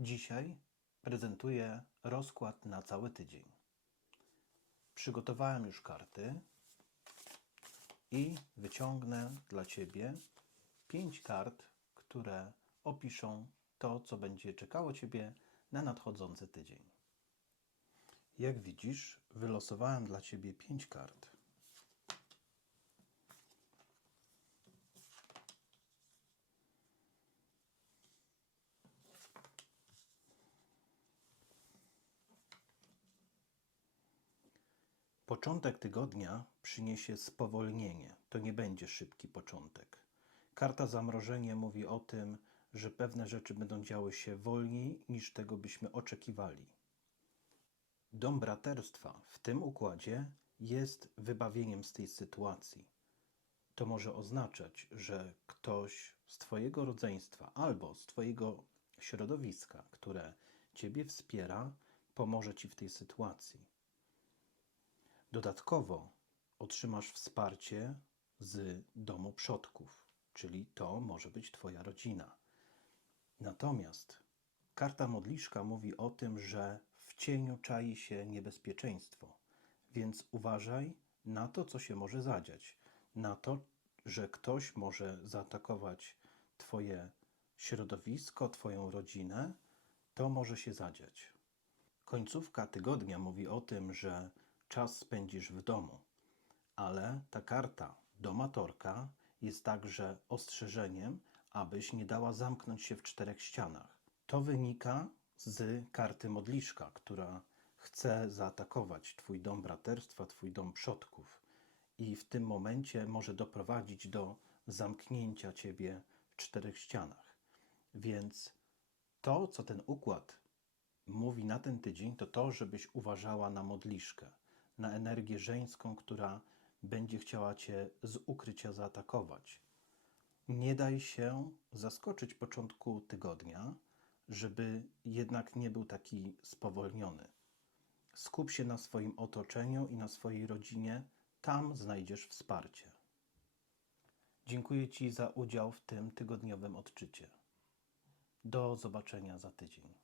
Dzisiaj prezentuję rozkład na cały tydzień. Przygotowałem już karty i wyciągnę dla Ciebie pięć kart, które opiszą to, co będzie czekało Ciebie na nadchodzący tydzień. Jak widzisz, wylosowałem dla Ciebie pięć kart. Początek tygodnia przyniesie spowolnienie. To nie będzie szybki początek. Karta zamrożenie mówi o tym, że pewne rzeczy będą działy się wolniej niż tego byśmy oczekiwali. Dom braterstwa w tym układzie jest wybawieniem z tej sytuacji. To może oznaczać, że ktoś z Twojego rodzeństwa albo z Twojego środowiska, które Ciebie wspiera, pomoże Ci w tej sytuacji. Dodatkowo otrzymasz wsparcie z domu przodków, czyli to może być Twoja rodzina. Natomiast karta modliszka mówi o tym, że w cieniu czai się niebezpieczeństwo, więc uważaj na to, co się może zadziać, na to, że ktoś może zaatakować Twoje środowisko, Twoją rodzinę, to może się zadziać. Końcówka tygodnia mówi o tym, że czas spędzisz w domu, ale ta karta domatorka jest także ostrzeżeniem, abyś nie dała zamknąć się w czterech ścianach. To wynika z karty modliszka, która chce zaatakować Twój dom braterstwa, Twój dom przodków i w tym momencie może doprowadzić do zamknięcia Ciebie w czterech ścianach. Więc to, co ten układ mówi na ten tydzień, to to, żebyś uważała na modliszkę, na energię żeńską, która będzie chciała cię z ukrycia zaatakować. Nie daj się zaskoczyć początku tygodnia, żeby jednak nie był taki spowolniony. Skup się na swoim otoczeniu i na swojej rodzinie, tam znajdziesz wsparcie. Dziękuję Ci za udział w tym tygodniowym odczycie. Do zobaczenia za tydzień.